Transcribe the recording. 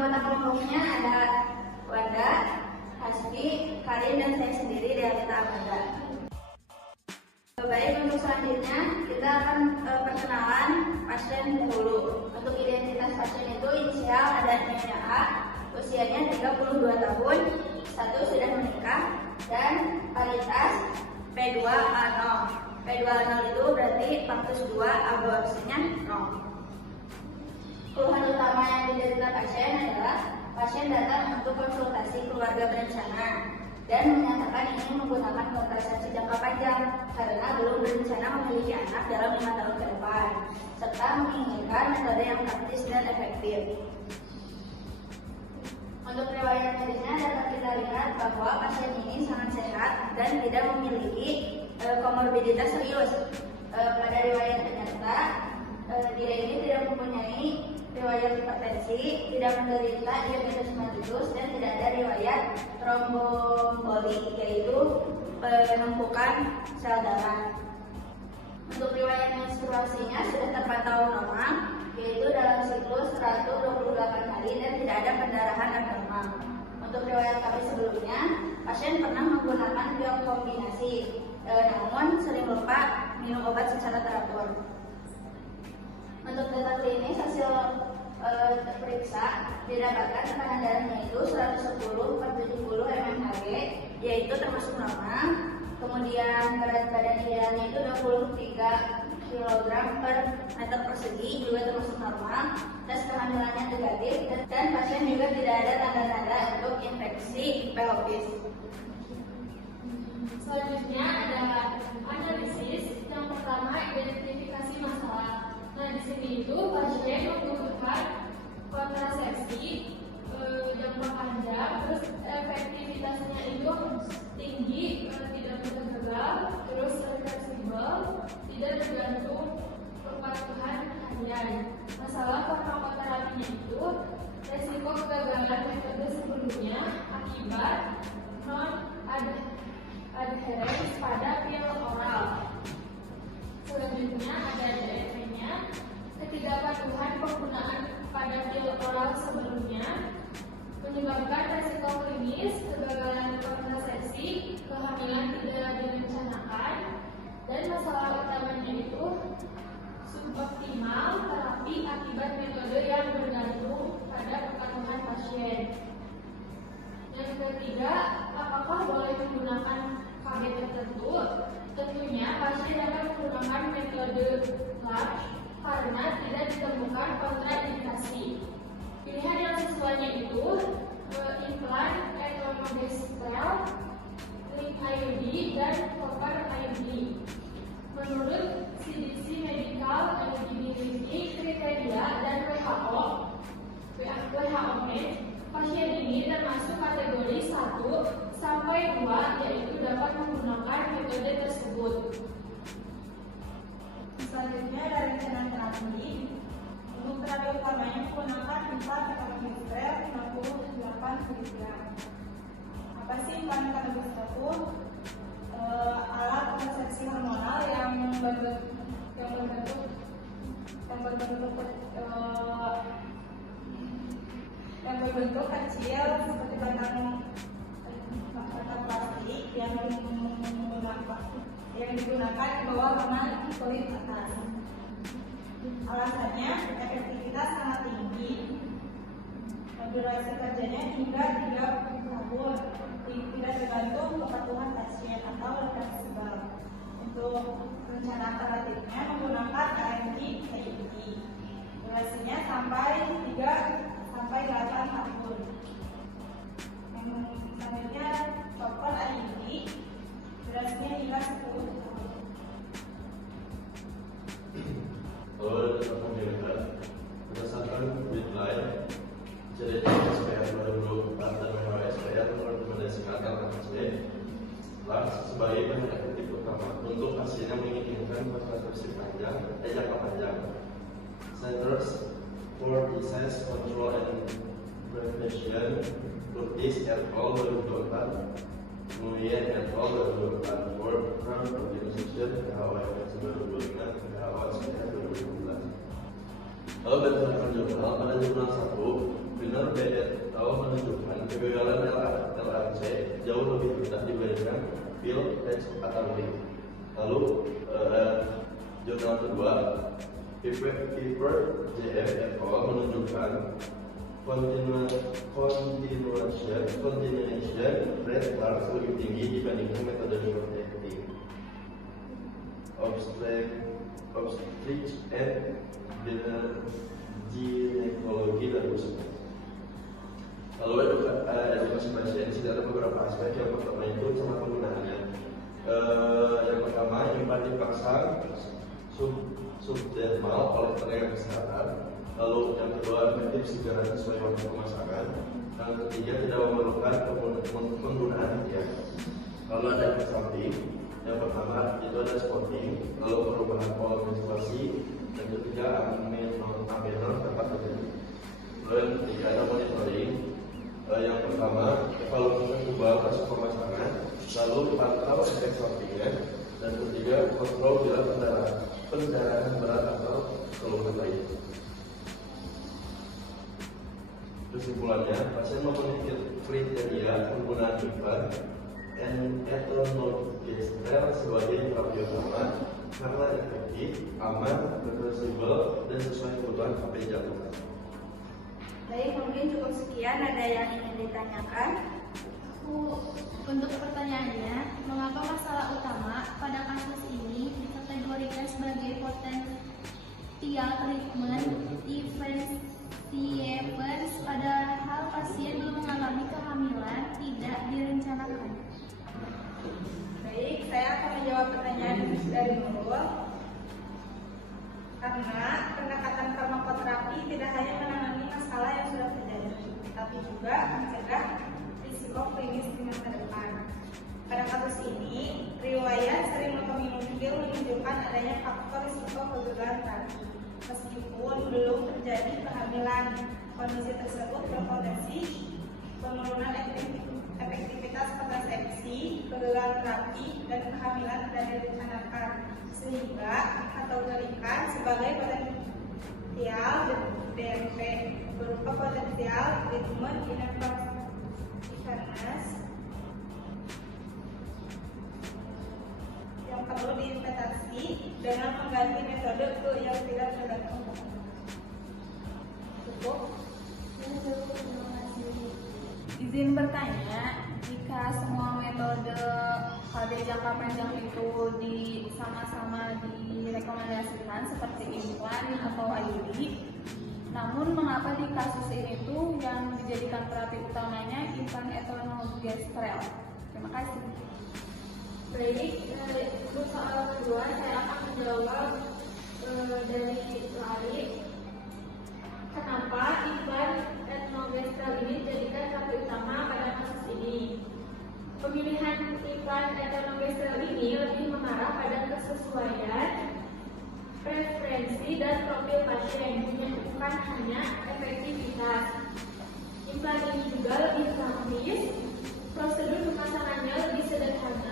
anggota kelompoknya ada Wanda, Hasbi, Karin, dan saya sendiri Delta Amanda. Baik, untuk selanjutnya kita akan perkenalan pasien dahulu. Untuk identitas pasien itu inisial ada namanya A, usianya 32 tahun, status sudah menikah, dan varietas P2A0. P2A0 itu berarti faktus 2, aborsinya 0. Keluhan utama yang diderita pasien adalah pasien datang untuk konsultasi keluarga berencana dan menyatakan ingin menggunakan kontrasepsi jangka panjang karena belum berencana memiliki anak dalam 5 tahun ke depan, serta menginginkan metode yang praktis dan efektif. Untuk riwayat medisnya dapat kita lihat bahwa pasien ini sangat sehat dan tidak memiliki komorbiditas serius. Pada riwayat penyerta, dia ini tidak mempunyai riwayat hipertensi, tidak menderita diabetes mellitus, dan tidak ada riwayat tromboemboli, yaitu penumpukan sel darah. Untuk riwayat menstruasinya sudah terpantau normal, yaitu dalam siklus 128 hari dan tidak ada pendarahan abnormal. Untuk riwayat kami sebelumnya, pasien pernah menggunakan pil kombinasi, namun sering lupa minum obat secara teratur. Untuk data klinis hasil terperiksa didapatkan tekanan darahnya itu 110/70 mmHg, yaitu termasuk normal. Kemudian berat badan idealnya itu 23 kg per meter persegi, juga termasuk normal. Tes kehamilannya negatif dan pasien juga tidak ada tanda-tanda untuk infeksi pelvis. Selanjutnya ada analisis. Yang pertama, identifikasi masalah. Nah, di sini itu pasien membutuhkan kontrasepsi jangka panjang, terus efektivitasnya itu tinggi, tidak mudah gagal, terus reversibel, tidak tergantung kepatuhan harian. Masalah farmakoterapinya itu resiko kegagalan metode sebelumnya akibat non-adherens pada pil oral. Selanjutnya ada DRT-nya, ketidakpatuhan penggunaan pada pil oral sebelumnya menyebabkan resiko klinis, kegagalan kontrasepsi, kehamilan tidak direncanakan, dan masalah utamanya itu suboptimal terapi akibat metode yang bergantung pada kepatuhan pasien. Yang ketiga, apakah boleh menggunakan KB tertentu? Tentunya pasien dapat menggunakan metode large karena tidak ditemukan kontraindikasi. Pilihan yang sesuainya itu implan, etonogestrel, link IUD, dan copper IUD. Menurut CDC Medical Eligibility Criteria dan WHO pasien ini termasuk kategori 1 sampai 2, yaitu dapat menggunakan metode tersebut. Selanjutnya dari rencana terapi, untuk terapi utamanya menggunakan implan etonogestrel 58 mg. Apa sih implan etonogestrel itu? Alat kontrasepsi hormonal yang berbentuk kecil seperti batang plastik yang digunakan di bawah permukaan kulit atas. Alasannya efektivitas sangat tinggi, durasi kerjanya hingga 3 tahun, tidak tergantung kepatuhan pasien atau reversibel. Untuk rencana alternatifnya menggunakan AMG IUD, durasinya sampai 8 tahun. Yang selanjutnya copper IUD, durasinya hingga 10 tahun. Kalau dari pemerintah berdasarkan deadline cerita SPR 2024 dan SPR merekomendasikan LKC sebagai bahan efektif utama untuk hasilnya menginginkan kontrasepsi jangka panjang. Centers for Disease Control and Prevention Curtis et al. 2024, kemudian et al. 2024, World Health Organization WHO 2025, WHO SPR 2015. Lalu berdasarkan jurnal pada jurnal 1 Wiener BETO menunjukkan kegagalan LRC jauh lebih rendah dibandingkan pil atau link. Lalu jurnal kedua Piper JF et al. Menunjukkan continuation rate Large lebih tinggi dibandingkan metode neuroprotective obstetrics and gynecology dan pusat. Lalu edukasi pasien ada beberapa aspek. Yang pertama itu cara penggunaannya. Yang pertama, implan dipasang subdermal oleh tenaga kesehatan. Lalu yang kedua, efektif segera sesuai waktu pemasangan. Yang ketiga, tidak memerlukan penggunaan ya. Lalu ada efek samping. Yang pertama itu ada spotting, lalu perubahan pola menstruasi. Yang ketiga, amenorrhea dapat terjadi. Lalu yang ketiga ada monitoring. Yang pertama, evaluasi kubah pasca pemasangan, lalu pantau efek sampingnya, dan ketiga, kontrol bila pendarahan berat atau keluhan lain. Kesimpulannya, pasien memenuhi kriteria penggunaan implan etonogestrel sebagai terapi utama karena efektif, aman, reversibel, dan sesuai kebutuhan HP jantung. Baik, mungkin cukup sekian. Ada yang ingin ditanyakan? Untuk pertanyaannya, mengapa masalah utama pada kasus ini dikategorikan sebagai potensial treatment differentiators padahal pasien belum mengalami kehamilan tidak direncanakan? Baik, saya akan menjawab pertanyaan dari Nurul. Karena pendekatan farmakoterapi tidak hanya menangani masalah yang sudah terjadi, tapi juga mencegah risiko klinis di masa depan. Pada kasus ini, riwayat sering meminum pil menunjukkan adanya faktor risiko kegagalan terapi. Meskipun belum terjadi kehamilan, kondisi tersebut berpotensi penurunan efektivitas kontrasepsi, kegagalan terapi, dan kehamilan tidak direncanakan, sehingga dikategorikan sebagai potensial DMP berupa potensial treatment ineffectiveness yang perlu diinvestasi dengan mengganti metode yang tidak tergantung. Cukup? Izin bertanya, jika semua metode HD jangka panjang itu sama-sama direkomendasikan seperti implan atau IUD, namun mengapa di kasus ini tuh yang dijadikan terapi utamanya implan etonogestrel? Terima kasih. Baik, untuk soal kedua saya akan menjawab dari Lali. Kenapa implan etonogestrel ini dijadikan terapi utama pada kasus ini? Pemilihan implan etonogestrel ini lebih mengarah pada kesesuaian preferensi dan profil pasien, bukan hanya efektivitas. Implan ini juga lebih praktis, prosedur pemasangannya lebih sederhana,